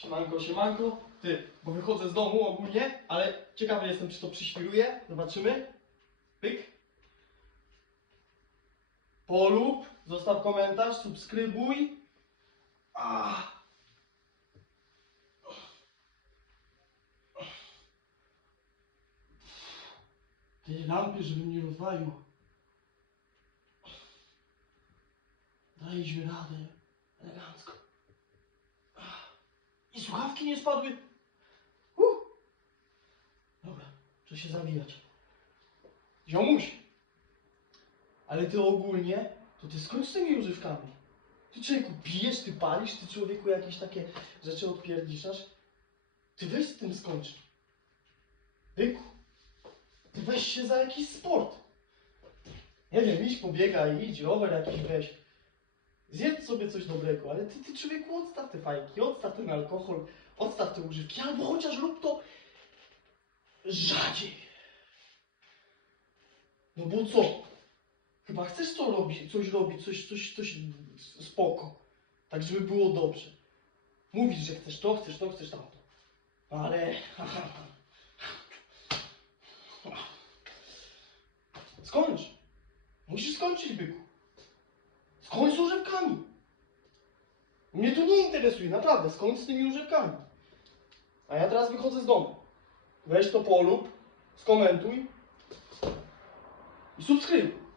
Siemanko, siemanko. Ty, bo wychodzę z domu ogólnie, ale ciekawy jestem, czy to przyświruje. Zobaczymy. Pyk. Polub, zostaw komentarz, subskrybuj. Ah. Ty lampy, żebym nie rozwalił. Daliśmy radę. I słuchawki nie spadły. Uh. Dobra, trzeba się zawijać. Ziomuś. Ale ty ogólnie, to ty skończ z tymi używkami. Ty człowieku pijesz, ty palisz, ty człowieku jakieś takie rzeczy odpierdiszasz. Ty weź z tym skończ. Byku. Ty weź się za jakiś sport. Nie wiem, idź pobiegaj, idź, rower jakiś weź. Zjedz sobie coś dobrego, ale ty, ty człowieku odstaw te fajki, odstaw ten alkohol, odstaw te używki, albo chociaż rób to rzadziej. No bo co? Chyba chcesz co robić, coś robić, coś, coś, coś spoko. Tak, żeby było dobrze. Mówisz, że chcesz to, chcesz to, chcesz tamto. Ale... Skończ. Musisz skończyć, byku. Skończ z używkami. Mnie to nie interesuje, naprawdę. Skończ z tymi używkami. A ja teraz wychodzę z domu. Weź to polub, skomentuj i subskrybuj.